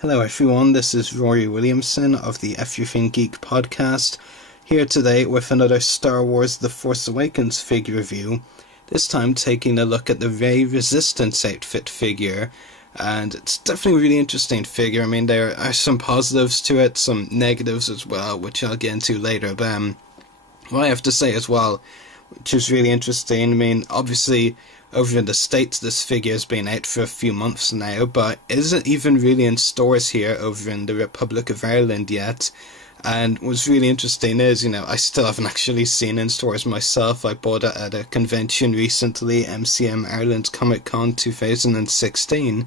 Hello everyone, this is Ruari Williamson of the Everything Geek podcast, here today with another Star Wars The Force Awakens figure review, this time taking a look at the Rey Resistance outfit figure, and it's definitely a really interesting figure. I mean, there are some positives to it, some negatives as well, which I'll get into later, but what I have to say as well, which is really interesting, I mean, obviously over in the States this figure has been out for a few months now, but isn't even really in stores here over in the Republic of Ireland yet. And what's really interesting is, I still haven't actually seen it in stores myself. I bought it at a convention recently, MCM Ireland Comic Con 2016.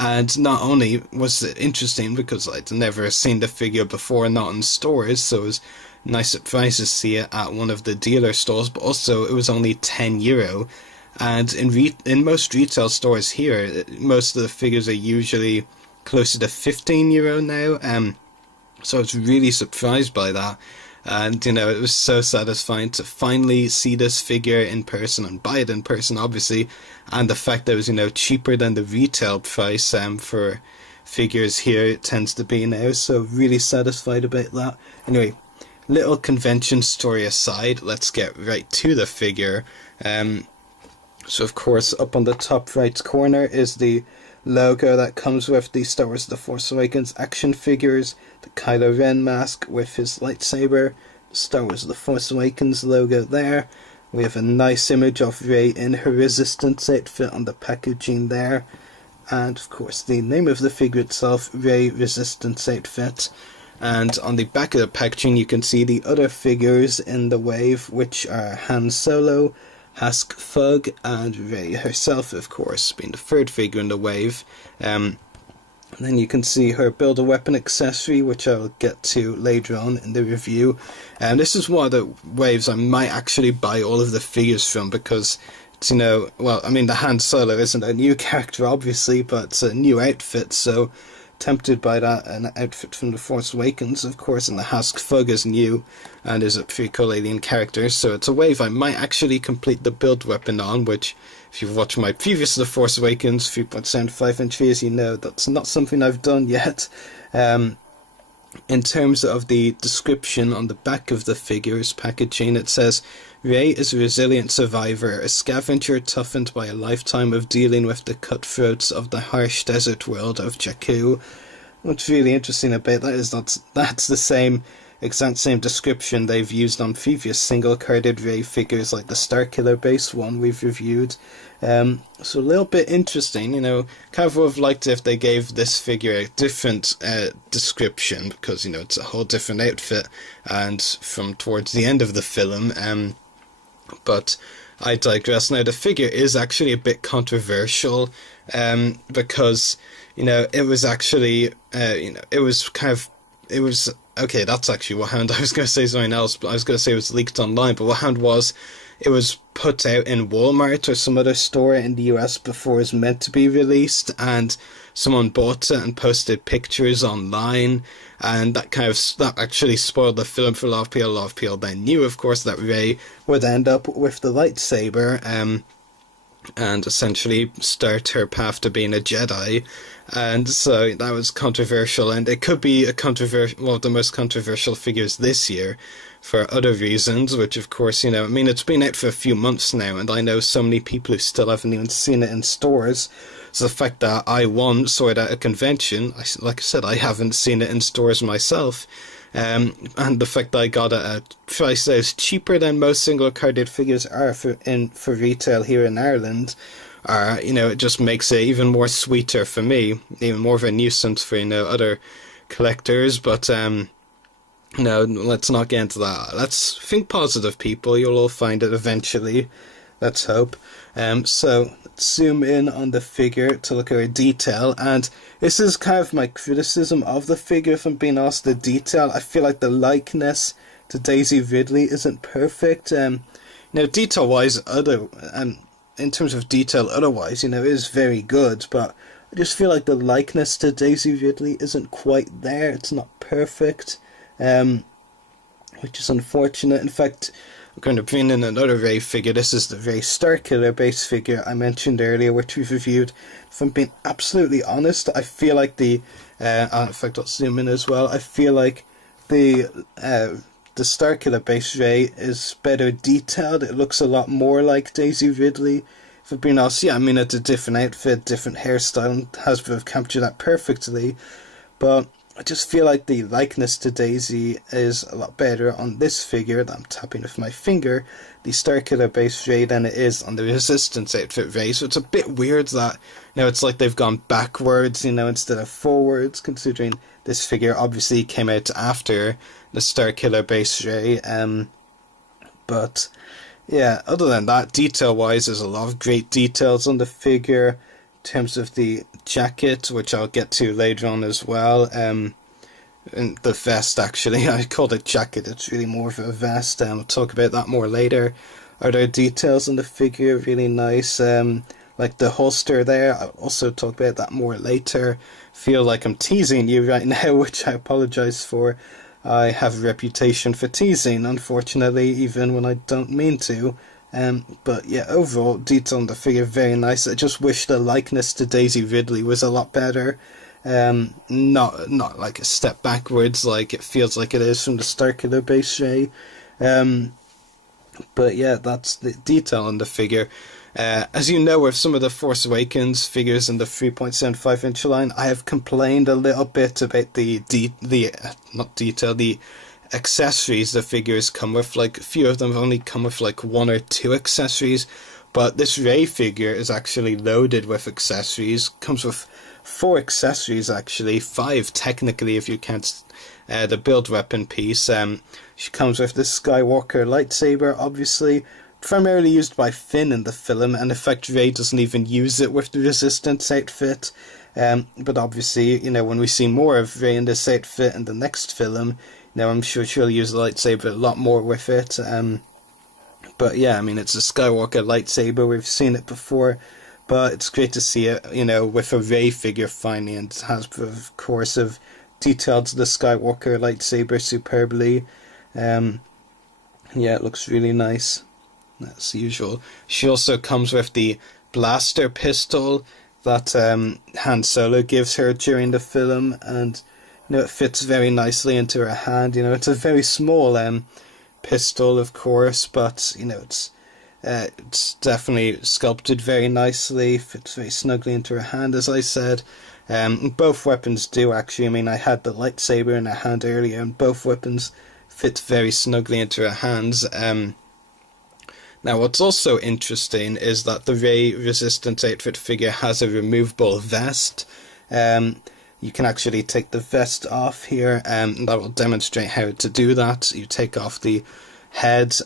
And not only was it interesting because I'd never seen the figure before, not in stores, so it was a nice surprise to see it at one of the dealer stores, but also it was only €10. And in most retail stores here, most of the figures are usually closer to €15 now. So I was really surprised by that. And, it was so satisfying to finally see this figure in person and buy it in person, obviously. And the fact that it was, cheaper than the retail price for figures here it tends to be now. So really satisfied about that. Anyway, little convention story aside, let's get right to the figure. So of course, up on the top right corner is the logo that comes with the Star Wars The Force Awakens action figures, the Kylo Ren mask with his lightsaber, Star Wars The Force Awakens logo there. We have a nice image of Rey in her Resistance outfit on the packaging there. And of course the name of the figure itself, Rey Resistance outfit. And on the back of the packaging you can see the other figures in the wave, which are Han Solo, Hask Thug, and Rey herself, of course, being the third figure in the wave. And then you can see her Build-A-Weapon accessory, which I'll get to later on in the review. And this is one of the waves I might actually buy all of the figures from, because it's, well, I mean, the Han Solo isn't a new character, obviously, but it's a new outfit, so tempted by that. An outfit from The Force Awakens, of course, and the Hask Thug is new and is a pretty cool alien character, so it's a wave I might actually complete the build weapon on, which, if you've watched my previous The Force Awakens 3.75 inches, that's not something I've done yet. In terms of the description on the back of the figure's packaging, it says, Rey is a resilient survivor, a scavenger toughened by a lifetime of dealing with the cutthroats of the harsh desert world of Jakku. What's really interesting about that is that's the exact same description they've used on previous single-carded Rey figures like the Starkiller base one we've reviewed. So a little bit interesting, kind of would have liked it if they gave this figure a different description, because, it's a whole different outfit, and from towards the end of the film, but I digress. Now, the figure is actually a bit controversial, because, it was actually, okay, that's actually what happened. I was going to say something else, but I was going to say it was leaked online, but what happened was, it was put out in Walmart or some other store in the US before it was meant to be released, and someone bought it and posted pictures online, and that actually spoiled the film for a lot of people. A lot of people then knew, of course, that Rey would end up with the lightsaber, and essentially start her path to being a Jedi. And so that was controversial, and it could be one of the most controversial figures this year for other reasons, which of course, it's been out for a few months now, and I know so many people who still haven't even seen it in stores. So the fact that I saw it at a convention, like I said, I haven't seen it in stores myself, and the fact that I got it at a price that is cheaper than most single-carded figures are for retail here in Ireland, it just makes it even more sweeter for me, even more of a nuisance for, other collectors, but, no, let's not get into that. Let's think positive, people. You'll all find it eventually. Let's hope. So, let's zoom in on the figure to look at her detail, and this is kind of my criticism of the figure, if I'm being honest. The detail, I feel like the likeness to Daisy Ridley isn't perfect. Detail-wise, in terms of detail otherwise, it is very good, but I just feel like the likeness to Daisy Ridley isn't quite there. It's not perfect, which is unfortunate. In fact, I'm going to bring in another Rey figure. This is the Rey Starkiller base figure I mentioned earlier, which we've reviewed. If I'm being absolutely honest, I feel like in fact I'll zoom in as well, I feel like the Starkiller base Rey is better detailed. It looks a lot more like Daisy Ridley. If I'm being honest, yeah, I mean, it's a different outfit, different hairstyle, and Hasbro have captured that perfectly. But I just feel like the likeness to Daisy is a lot better on this figure that I'm tapping with my finger, the Starkiller base Rey, than it is on the Resistance outfit Rey. So it's a bit weird that, it's like they've gone backwards, instead of forwards, considering this figure obviously came out after the Starkiller base Rey. But yeah, other than that, detail-wise, there's a lot of great details on the figure in terms of the jacket, which I'll get to later on as well. And the vest, actually, I called it jacket, it's really more of a vest. I'll talk about that more later. Other details on the figure, really nice. Like the holster there, I'll also talk about that more later. Feel like I'm teasing you right now, which I apologise for. I have a reputation for teasing, unfortunately, even when I don't mean to. But yeah, overall, detail on the figure, very nice. I just wish the likeness to Daisy Ridley was a lot better. Not like a step backwards like it feels like it is from the Starkiller base Rey. But yeah, that's the detail on the figure. As you know, with some of the Force Awakens figures in the 3.75 inch line, I have complained a little bit about the accessories the figures come with. Like, a few of them only come with like 1 or 2 accessories, but this Rey figure is actually loaded with accessories. Comes with 4 accessories, actually 5 technically if you count the build weapon piece. She comes with the Skywalker lightsaber, obviously primarily used by Finn in the film, and in fact Rey doesn't even use it with the Resistance outfit. But obviously, when we see more of Rey in this outfit in the next film, I'm sure she'll use the lightsaber a lot more with it. But yeah, I mean, it's a Skywalker lightsaber, we've seen it before, but it's great to see it, with a Rey figure finally, and Hasbro, of course, have detailed the Skywalker lightsaber superbly. Yeah, it looks really nice. That's usual. She also comes with the blaster pistol that Han Solo gives her during the film, and it fits very nicely into her hand. It's a very small pistol, of course, but it's definitely sculpted very nicely. Fits very snugly into her hand, as I said. Both weapons do, actually. I mean, I had the lightsaber in her hand earlier, and both weapons fit very snugly into her hands. Now, what's also interesting is that the Rey Resistance outfit figure has a removable vest. You can actually take the vest off here, and I will demonstrate how to do that. You take off the head,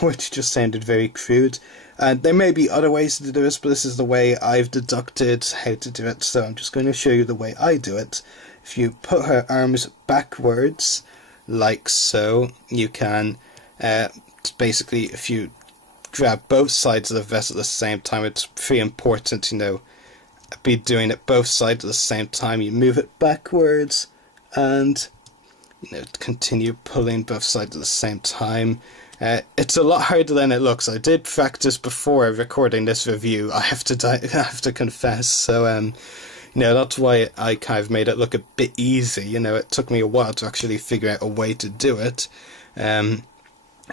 which just sounded very crude. There may be other ways to do this, but this is the way I've deducted how to do it, so I'm just going to show you the way I do it. If you put her arms backwards, like so, you can, basically, if you grab both sides of the vest at the same time, it's pretty important, be doing it both sides at the same time. You move it backwards and continue pulling both sides at the same time. It's a lot harder than it looks. I did practice before recording this review, I have to confess, so that's why I kind of made it look a bit easy. It took me a while to actually figure out a way to do it.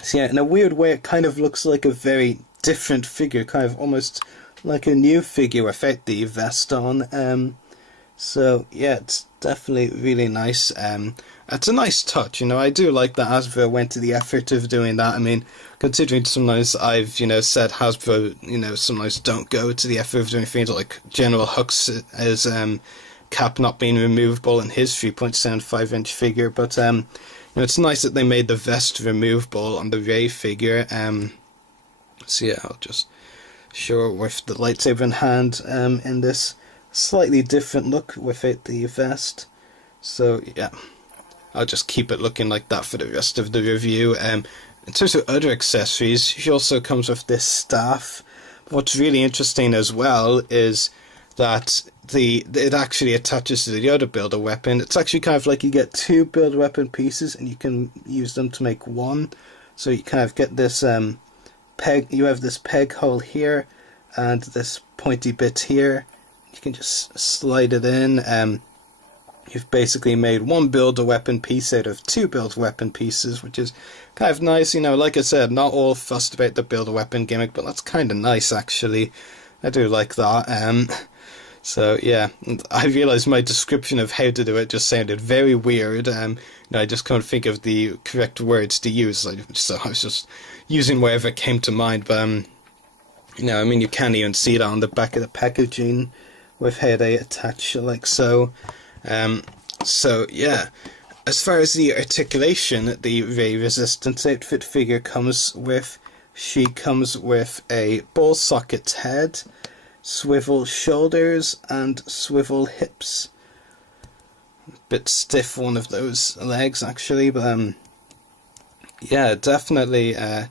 So yeah, in a weird way, it kind of looks like a very different figure, kind of almost like a new figure without the vest on. So yeah, it's definitely really nice. It's a nice touch, I do like that Hasbro went to the effort of doing that. I mean, considering sometimes I've, said Hasbro, sometimes don't go to the effort of doing things like General Hux as cap not being removable in his 3.75 inch figure, but it's nice that they made the vest removable on the Rey figure. So yeah, I'll just show it with the lightsaber in hand in this slightly different look without the vest. So yeah, I'll just keep it looking like that for the rest of the review. In terms of other accessories, she also comes with this staff. What's really interesting as well is that it actually attaches to the other builder weapon. It's actually kind of like you get 2 build weapon pieces and you can use them to make one. So you kind of get this peg. You have this peg hole here, and this pointy bit here. You can just slide it in. You've basically made one build-a-weapon piece out of two build-a-weapon pieces, which is kind of nice. You know, like I said, not all fussed about the build-a-weapon gimmick, but that's kind of nice, actually. I do like that. So, yeah, I realised my description of how to do it just sounded very weird. I just couldn't think of the correct words to use, so I was just using whatever came to mind. But, I mean, you can't even see it on the back of the packaging with how they attach, like so. So yeah, as far as the articulation, the Ray Resistance outfit figure comes with a ball socket head, swivel shoulders, and swivel hips. Bit stiff, one of those legs actually, but yeah, definitely a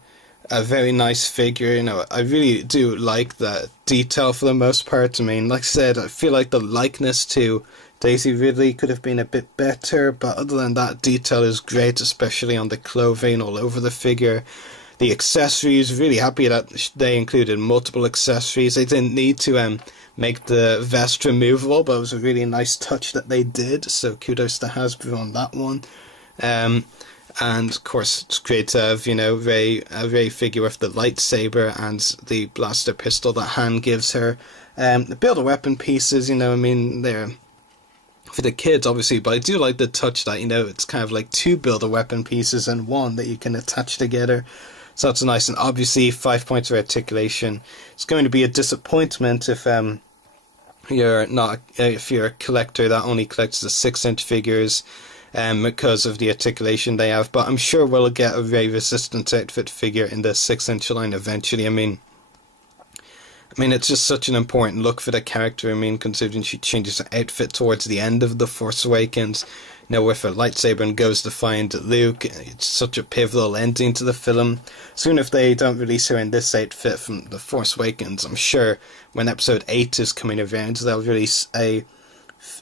very nice figure. I really do like the detail for the most part. I mean, like I said, I feel like the likeness to Daisy Ridley could have been a bit better, but other than that, detail is great, especially on the clothing all over the figure. The accessories, really happy that they included multiple accessories. They didn't need to make the vest removable, but it was a really nice touch that they did, so kudos to Hasbro on that one. And of course, it's great to have, a Rey figure with the lightsaber and the blaster pistol that Han gives her. The build-a-weapon pieces, they're for the kids, obviously, but I do like the touch that, it's kind of like two build-a-weapon pieces and one that you can attach together. So that's nice, and obviously 5 points of articulation. It's going to be a disappointment if you're a collector that only collects the 6-inch figures, because of the articulation they have, but I'm sure we'll get a Ray Resistance outfit figure in the 6-inch line eventually. I mean, it's just such an important look for the character. Considering she changes her outfit towards the end of The Force Awakens, with her lightsaber and goes to find Luke. It's such a pivotal ending to the film. Soon, if they don't release her in this outfit from The Force Awakens, I'm sure when Episode 8 is coming around, they'll release a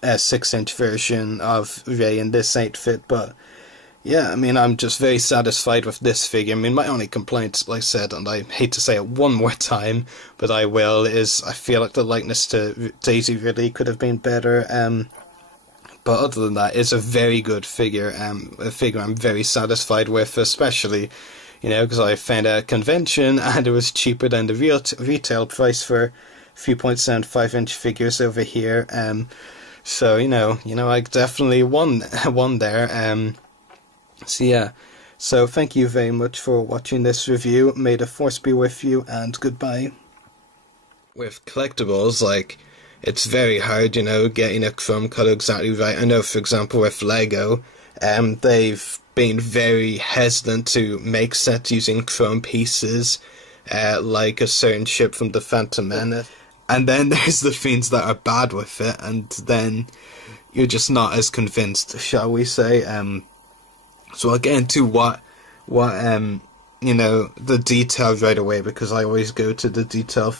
6-inch version of Rey in this outfit. But yeah, I'm just very satisfied with this figure. My only complaint, like I said, and I hate to say it one more time, but I will, is I feel like the likeness to Daisy Ridley could have been better. But other than that, it's a very good figure. A figure I'm very satisfied with, especially, because I found a convention and it was cheaper than the retail price for 3.75-inch figures over here. So I definitely won there. So yeah, so thank you very much for watching this review. May the Force be with you, and goodbye. With collectibles, it's very hard, getting a chrome color exactly right. I know, for example, with Lego, they've been very hesitant to make sets using chrome pieces, like a certain ship from the Phantom Menace. And then there's the things that are bad with it, and then you're just not as convinced, shall we say. So I'll get into what the detail right away, because I always go to the detail